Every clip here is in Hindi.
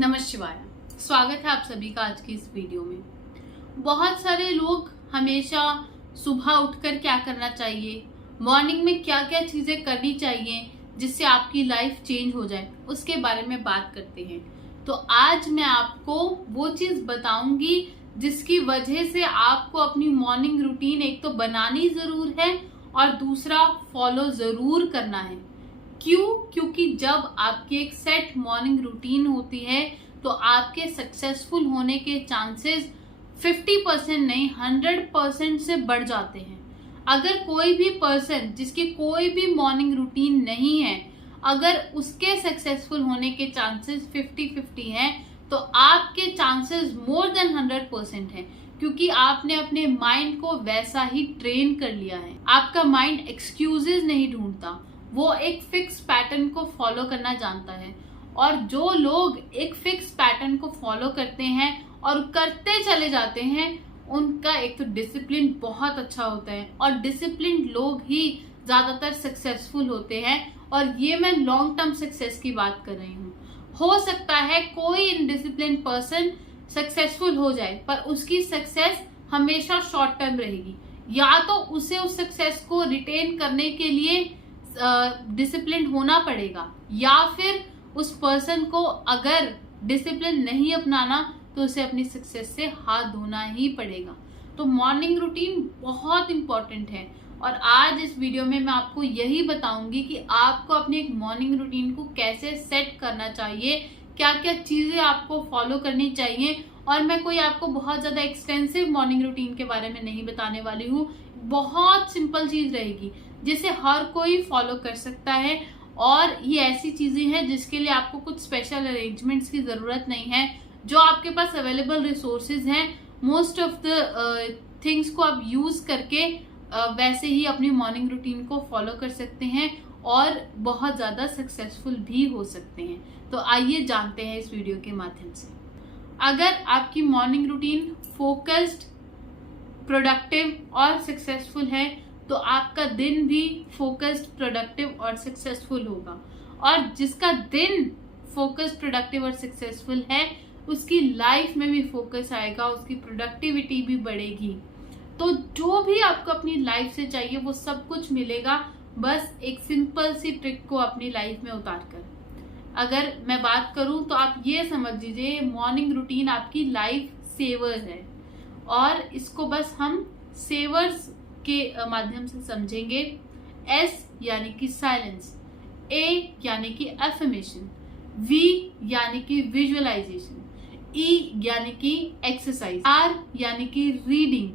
नमः शिवाय। स्वागत है आप सभी का आज की इस वीडियो में। बहुत सारे लोग हमेशा सुबह उठकर क्या करना चाहिए, मॉर्निंग में क्या क्या चीजें करनी चाहिए जिससे आपकी लाइफ चेंज हो जाए, उसके बारे में बात करते हैं। तो आज मैं आपको वो चीज बताऊंगी जिसकी वजह से आपको अपनी मॉर्निंग रूटीन एक तो बनानी जरूर है और दूसरा फॉलो जरूर करना है। क्यों? क्योंकि जब आपकी एक सेट मॉर्निंग रूटीन होती है तो आपके सक्सेसफुल होने के चांसेस 50% नहीं 100% से बढ़ जाते हैं। अगर कोई भी पर्सन जिसकी कोई भी मॉर्निंग रूटीन नहीं है, अगर उसके सक्सेसफुल होने के चांसेस 50-50 हैं, तो आपके चांसेस मोर देन 100% हैं, क्योंकि आपने अपने माइंड को वैसा ही ट्रेन कर लिया है। आपका माइंड एक्सक्यूजेस नहीं ढूंढता, वो एक फिक्स पैटर्न को फॉलो करना जानता है। और जो लोग एक फिक्स पैटर्न को फॉलो करते हैं और करते चले जाते हैं, उनका एक तो डिसिप्लिन बहुत अच्छा होता है और डिसिप्लिन लोग ही ज्यादातर सक्सेसफुल होते हैं। और ये मैं लॉन्ग टर्म सक्सेस की बात कर रही हूँ। हो सकता है कोई इनडिसिप्लिन पर्सन सक्सेसफुल हो जाए, पर उसकी सक्सेस हमेशा शॉर्ट टर्म रहेगी। या तो उसे उस सक्सेस को रिटेन करने के लिए डिसिप्लिन होना पड़ेगा, या फिर उस पर्सन को अगर डिसिप्लिन नहीं अपनाना तो उसे अपनी सक्सेस से हाथ धोना ही पड़ेगा। तो मॉर्निंग रूटीन बहुत इंपॉर्टेंट है और आज इस वीडियो में मैं आपको यही बताऊंगी कि आपको अपनी एक मॉर्निंग रूटीन को कैसे सेट करना चाहिए, क्या क्या चीजें आपको फॉलो करनी चाहिए। और मैं कोई आपको बहुत ज्यादा एक्सटेंसिव मॉर्निंग रूटीन के बारे में नहीं बताने वाली हूँ। बहुत सिंपल चीज रहेगी जिसे हर कोई फॉलो कर सकता है। और ये ऐसी चीजें हैं जिसके लिए आपको कुछ स्पेशल अरेंजमेंट्स की जरूरत नहीं है। जो आपके पास अवेलेबल रिसोर्सेज हैं, मोस्ट ऑफ द थिंग्स को आप यूज करके वैसे ही अपनी मॉर्निंग रूटीन को फॉलो कर सकते हैं और बहुत ज्यादा सक्सेसफुल भी हो सकते हैं। तो आइए जानते हैं इस वीडियो के माध्यम से। अगर आपकी मॉर्निंग रूटीन फोकस्ड, प्रोडक्टिव और सक्सेसफुल है तो आपका दिन भी फोकस्ड, प्रोडक्टिव और सक्सेसफुल होगा। और जिसका दिन फोकस्ड, प्रोडक्टिव और सक्सेसफुल है, उसकी लाइफ में भी फोकस आएगा, उसकी प्रोडक्टिविटी भी बढ़ेगी। तो जो भी आपको अपनी लाइफ से चाहिए वो सब कुछ मिलेगा, बस एक सिंपल सी ट्रिक को अपनी लाइफ में उतार कर। अगर मैं बात करूं तो आप ये समझ लीजिए, मॉर्निंग रूटीन आपकी लाइफ सेवर है और इसको बस हम सेवर्स के माध्यम से समझेंगे। एस यानी कि साइलेंस, ए यानी कि अफर्मेशन, वी यानी कि विजुअलाइजेशन, ई यानी कि एक्सरसाइज, आर यानी कि रीडिंग,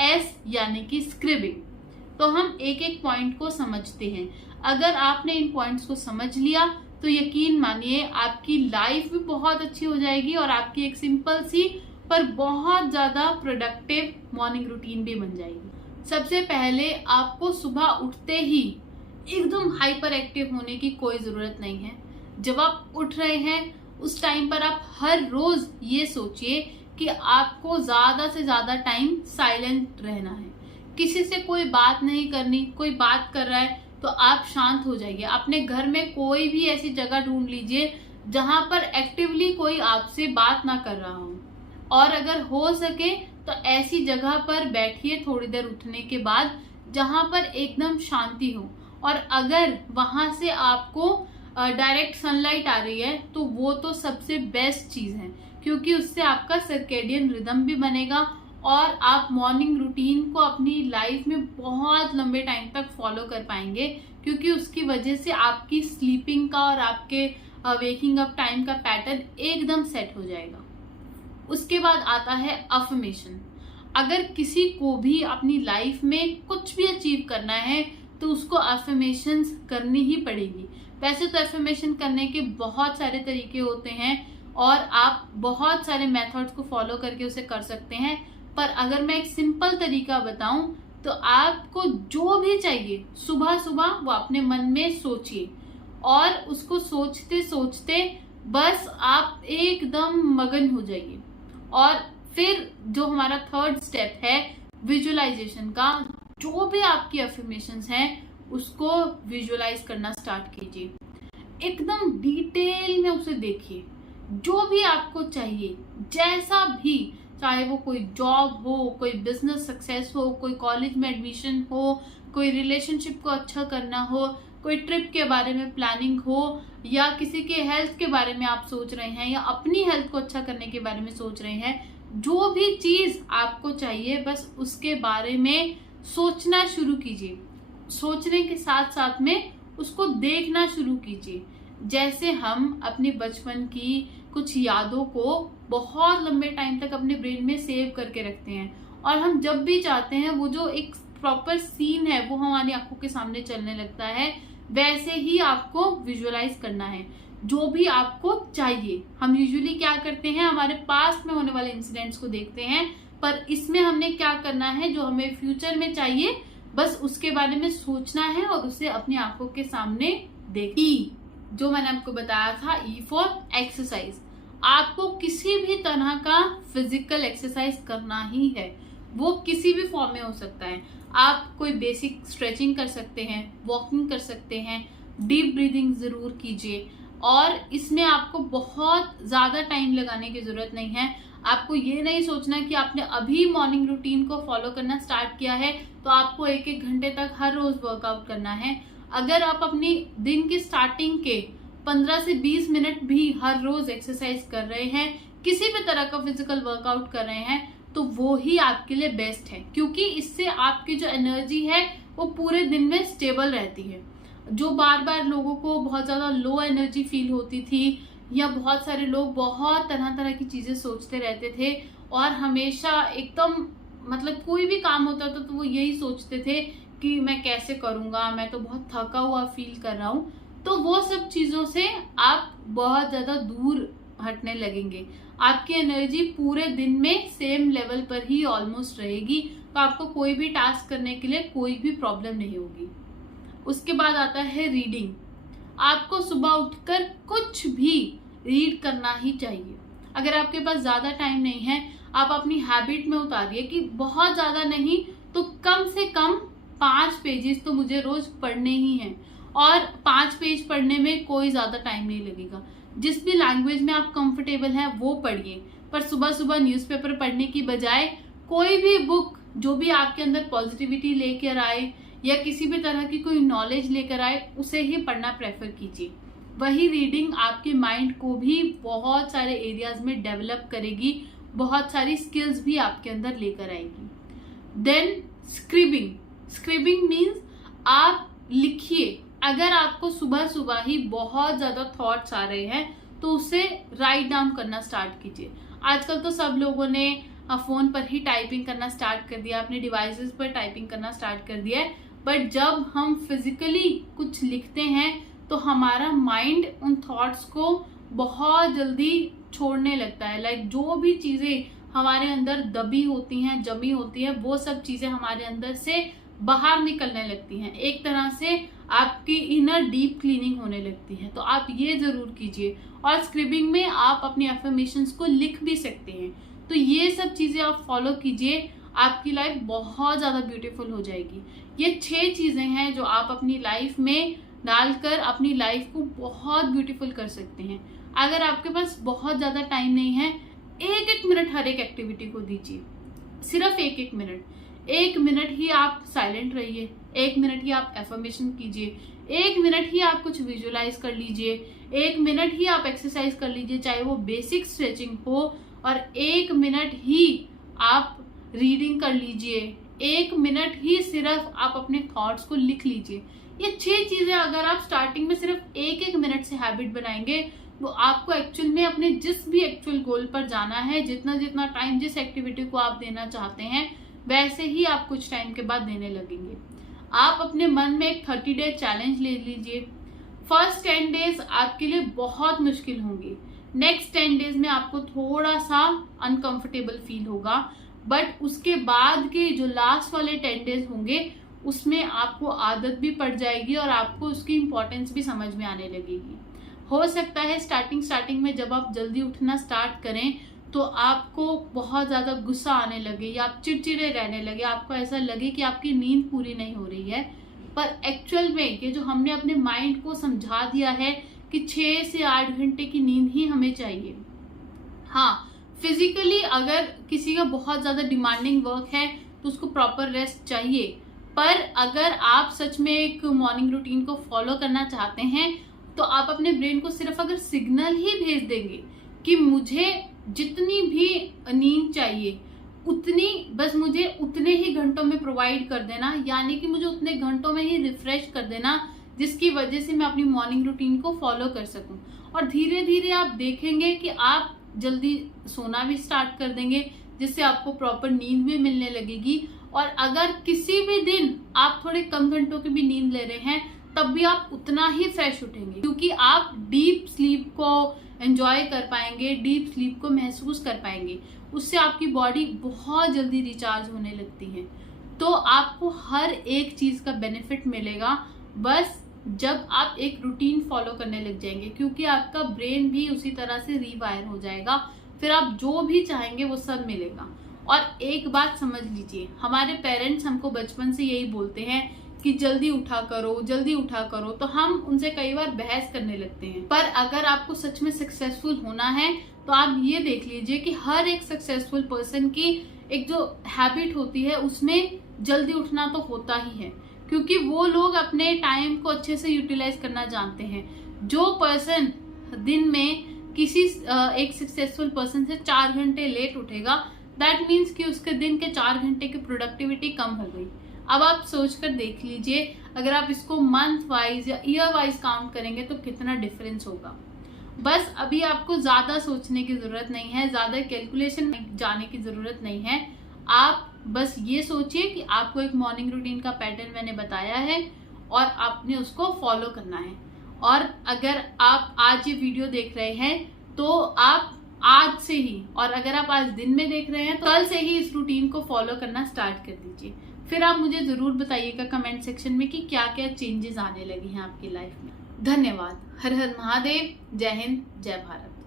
एस यानी कि स्क्रिबिंग। तो हम एक एक पॉइंट को समझते हैं। अगर आपने इन पॉइंट्स को समझ लिया तो यकीन मानिए आपकी लाइफ भी बहुत अच्छी हो जाएगी और आपकी एक सिंपल सी पर बहुत ज्यादा प्रोडक्टिव मॉर्निंग रूटीन भी बन जाएगी। सबसे पहले आपको सुबह उठते ही एकदम हाइपर एक्टिव होने की कोई जरूरत नहीं है। जब आप उठ रहे हैं उस टाइम पर आप हर रोज ये सोचिए कि आपको ज्यादा से ज्यादा टाइम साइलेंट रहना है। किसी से कोई बात नहीं करनी। कोई बात कर रहा है तो आप शांत हो जाइए। अपने घर में कोई भी ऐसी जगह ढूंढ लीजिए जहां पर एक्टिवली कोई आपसे बात ना कर रहा हो, और अगर हो सके तो ऐसी जगह पर बैठिए थोड़ी देर उठने के बाद जहां पर एकदम शांति हो। और अगर वहां से आपको डायरेक्ट सनलाइट आ रही है तो वो तो सबसे बेस्ट चीज है, क्योंकि उससे आपका सर्केडियन रिदम भी बनेगा और आप मॉर्निंग रूटीन को अपनी लाइफ में बहुत लंबे टाइम तक फॉलो कर पाएंगे, क्योंकि उसकी वजह से आपकी स्लीपिंग का और आपके वेकिंग अप टाइम का पैटर्न एकदम सेट हो जाएगा। उसके बाद आता है अफर्मेशन। अगर किसी को भी अपनी लाइफ में कुछ भी अचीव करना है तो उसको अफर्मेशंस करनी ही पड़ेगी। वैसे तो अफर्मेशन करने के बहुत सारे तरीके होते हैं और आप बहुत सारे मेथड्स को फॉलो करके उसे कर सकते हैं, पर अगर मैं एक सिंपल तरीका बताऊं तो आपको जो भी चाहिए सुबह सुबह वो अपने मन में सोचिए और उसको सोचते सोचते बस आप एकदम मगन हो जाइए। और फिर जो हमारा थर्ड स्टेप है विजुअलाइजेशन का, जो भी आपकी अफर्मेशंस हैं उसको विजुअलाइज करना स्टार्ट कीजिए। एकदम डिटेल में उसे देखिए जो भी आपको चाहिए, जैसा भी, चाहे वो कोई जॉब हो, कोई बिजनेस सक्सेस हो, कोई कॉलेज में एडमिशन हो, कोई रिलेशनशिप को अच्छा करना हो, कोई ट्रिप के बारे में प्लानिंग हो, या किसी के हेल्थ के बारे में आप सोच रहे हैं, या अपनी हेल्थ को अच्छा करने के बारे में सोच रहे हैं, जो भी चीज आपको चाहिए बस उसके बारे में सोचना शुरू कीजिए। सोचने के साथ साथ में उसको देखना शुरू कीजिए। जैसे हम अपने बचपन की कुछ यादों को बहुत लंबे टाइम तक अपने ब्रेन में सेव करके रखते हैं, और हम जब भी चाहते हैं वो जो एक प्रॉपर सीन है वो हमारी आंखों के सामने चलने लगता है। वैसे ही आपको विजुअलाइज करना है जो भी आपको चाहिए। हम यूजुअली क्या करते हैं, हमारे पास्ट में होने वाले इंसिडेंट्स को देखते हैं, पर इसमें हमने क्या करना है, जो हमें फ्यूचर में चाहिए बस उसके बारे में सोचना है और उसे अपनी आंखों के सामने देखी। जो मैंने आपको बताया था, ई फॉर एक्सरसाइज। आपको किसी भी तरह का फिजिकल एक्सरसाइज करना ही है, वो किसी भी फॉर्म में हो सकता है। आप कोई बेसिक स्ट्रेचिंग कर सकते हैं, वॉकिंग कर सकते हैं, डीप ब्रीदिंग जरूर कीजिए, और इसमें आपको बहुत ज्यादा टाइम लगाने की जरूरत नहीं है। आपको ये नहीं सोचना कि आपने अभी मॉर्निंग रूटीन को फॉलो करना स्टार्ट किया है तो आपको 1-1 घंटे तक हर रोज वर्कआउट करना है। अगर आप अपनी दिन की स्टार्टिंग के 15 से 20 मिनट भी हर रोज एक्सरसाइज कर रहे हैं, किसी भी तरह का फिजिकल वर्कआउट कर रहे हैं, तो वो ही आपके लिए बेस्ट है, क्योंकि इससे आपकी जो एनर्जी है वो पूरे दिन में स्टेबल रहती है। जो बार बार लोगों को बहुत ज्यादा लो एनर्जी फील होती थी, या बहुत सारे लोग बहुत तरह तरह की चीजें सोचते रहते थे और हमेशा एकदम मतलब कोई भी काम होता था तो वो यही सोचते थे कि मैं कैसे करूंगा, मैं तो बहुत थका हुआ फील कर रहा हूँ, तो वो सब चीजों से आप बहुत ज्यादा दूर हटने लगेंगे। आपकी एनर्जी पूरे दिन में सेम लेवल पर ही ऑलमोस्ट रहेगी, तो आपको कोई भी टास्क करने के लिए कोई भी प्रॉब्लम नहीं होगी। उसके बाद आता है रीडिंग। आपको सुबह उठकर कुछ भी रीड करना ही चाहिए। अगर आपके पास ज्यादा टाइम नहीं है, आप अपनी हैबिट में उतारिए कि बहुत ज्यादा नहीं तो कम से कम 5 पेजेस तो मुझे रोज पढ़ने ही हैं, और 5 पेज पढ़ने में कोई ज्यादा टाइम नहीं लगेगा। जिस भी लैंग्वेज में आप कंफर्टेबल हैं वो पढ़िए, पर सुबह सुबह न्यूज़पेपर पढ़ने की बजाय कोई भी बुक जो भी आपके अंदर पॉजिटिविटी लेकर आए या किसी भी तरह की कोई नॉलेज लेकर आए, उसे ही पढ़ना प्रेफर कीजिए। वही रीडिंग आपके माइंड को भी बहुत सारे एरियाज में डेवलप करेगी, बहुत सारी स्किल्स भी आपके अंदर लेकर आएगी। देन स्क्रिबिंग मीन्स आप लिखिए। अगर आपको सुबह सुबह ही बहुत ज्यादा थॉट्स आ रहे हैं तो उसे राइट डाउन करना स्टार्ट कीजिए। आजकल तो सब लोगों ने फोन पर ही टाइपिंग करना स्टार्ट कर दिया, अपने डिवाइसेस पर टाइपिंग करना स्टार्ट कर दिया है, बट जब हम फिजिकली कुछ लिखते हैं तो हमारा माइंड उन थॉट्स को बहुत जल्दी छोड़ने लगता है। लाइक जो भी चीजें हमारे अंदर दबी होती हैं, जमी होती हैं, वो सब चीजें हमारे अंदर से बाहर निकलने लगती हैं। एक तरह से आपकी इनर डीप क्लीनिंग होने लगती है। तो आप ये जरूर कीजिए। और स्क्रिबिंग में आप अपनी अफर्मेशंस को लिख भी सकते हैं। तो ये सब चीजें आप फॉलो कीजिए, आपकी लाइफ बहुत ज्यादा ब्यूटीफुल हो जाएगी। ये 6 चीजें हैं जो आप अपनी लाइफ में डालकर अपनी लाइफ को बहुत ब्यूटीफुल कर सकते हैं। अगर आपके पास बहुत ज्यादा टाइम नहीं है, 1-1 मिनट हर एक एक्टिविटी को दीजिए, सिर्फ 1-1 मिनट। 1 मिनट ही आप साइलेंट रहिए, 1 मिनट ही आप एफर्मेशन कीजिए, 1 मिनट ही आप कुछ विजुअलाइज कर लीजिए, 1 मिनट ही आप एक्सरसाइज कर लीजिए, चाहे वो बेसिक स्ट्रेचिंग हो, और 1 मिनट ही आप रीडिंग कर लीजिए, 1 मिनट ही सिर्फ आप अपने थॉट्स को लिख लीजिए। ये 6 चीजें अगर आप स्टार्टिंग में सिर्फ 1-1 मिनट से हैबिट बनाएंगे तो आपको एक्चुअल में अपने जिस भी एक्चुअल गोल पर जाना है, जितना जितना टाइम जिस एक्टिविटी को आप देना चाहते हैं, वैसे ही आप कुछ टाइम के बाद देने लगेंगे। आप अपने मन में एक 30 डे चैलेंज ले लीजिए। फर्स्ट 10 डेज आपके लिए बहुत मुश्किल होंगे, नेक्स्ट 10 डेज में आपको थोड़ा सा अनकंफर्टेबल फील होगा, बट उसके बाद के जो लास्ट वाले 10 डेज होंगे उसमें आपको आदत भी पड़ जाएगी और आपको उसकी इम्पोर्टेंस भी समझ में आने लगेगी। हो सकता है स्टार्टिंग में जब आप जल्दी उठना स्टार्ट करें तो आपको बहुत ज़्यादा गुस्सा आने लगे या आप चिड़चिड़े रहने लगे, आपको ऐसा लगे कि आपकी नींद पूरी नहीं हो रही है। पर एक्चुअल में ये जो हमने अपने माइंड को समझा दिया है कि 6 से 8 घंटे की नींद ही हमें चाहिए, हाँ, फिजिकली अगर किसी का बहुत ज्यादा डिमांडिंग वर्क है तो उसको प्रॉपर रेस्ट चाहिए, पर अगर आप सच में एक मॉर्निंग रूटीन को फॉलो करना चाहते हैं तो आप अपने ब्रेन को सिर्फ अगर सिग्नल ही भेज देंगे कि मुझे जितनी भी नींद चाहिए उतनी, बस मुझे उतने ही घंटों में प्रोवाइड कर देना, यानी कि मुझे उतने घंटों में ही रिफ्रेश कर देना जिसकी वजह से मैं अपनी मॉर्निंग रूटीन को फॉलो कर सकूं। और धीरे धीरे आप देखेंगे कि आप जल्दी सोना भी स्टार्ट कर देंगे, जिससे आपको प्रॉपर नींद भी मिलने लगेगी। और अगर किसी भी दिन आप थोड़े कम घंटों की भी नींद ले रहे हैं तब भी आप उतना ही फ्रेश उठेंगे, क्योंकि आप डीप स्लीप को एंजॉय कर पाएंगे, डीप स्लीप को महसूस कर पाएंगे। उससे आपकी बॉडी बहुत जल्दी रिचार्ज होने लगती है। तो आपको हर एक चीज का बेनिफिट मिलेगा बस जब आप एक रूटीन फॉलो करने लग जाएंगे, क्योंकि आपका ब्रेन भी उसी तरह से रीवायर हो जाएगा। फिर आप जो भी चाहेंगे वो सब मिलेगा। और एक बात समझ लीजिए, हमारे पेरेंट्स हमको बचपन से यही बोलते हैं कि जल्दी उठा करो, जल्दी उठा करो, तो हम उनसे कई बार बहस करने लगते हैं। पर अगर आपको सच में सक्सेसफुल होना है तो आप ये देख लीजिए कि हर एक सक्सेसफुल पर्सन की एक जो हैबिट होती है उसमें जल्दी उठना तो होता ही है, क्योंकि वो लोग अपने टाइम को अच्छे से यूटिलाइज करना जानते हैं। जो पर्सन दिन में किसी एक सक्सेसफुल पर्सन से 4 घंटे लेट उठेगा, दैट मीन्स कि उसके दिन के 4 घंटे की प्रोडक्टिविटी कम हो गई। अब आप सोच कर देख लीजिए, अगर आप इसको मंथ वाइज या ईयर वाइज काउंट करेंगे तो कितना डिफरेंस होगा। बस अभी आपको ज्यादा सोचने की जरूरत नहीं है, ज्यादा कैलकुलेशन जाने की जरूरत नहीं है। आप बस ये सोचिए कि आपको एक मॉर्निंग रूटीन का पैटर्न मैंने बताया है और आपने उसको फॉलो करना है। और अगर आप आज ये वीडियो देख रहे हैं तो आप आज से ही, और अगर आप आज दिन में देख रहे हैं तो कल से ही इस रूटीन को फॉलो करना स्टार्ट कर दीजिए। फिर आप मुझे जरूर बताइएगा कमेंट सेक्शन में कि क्या क्या चेंजेस आने लगे हैं आपकी लाइफ में। धन्यवाद। हर हर महादेव। जय हिंद, जय भारत।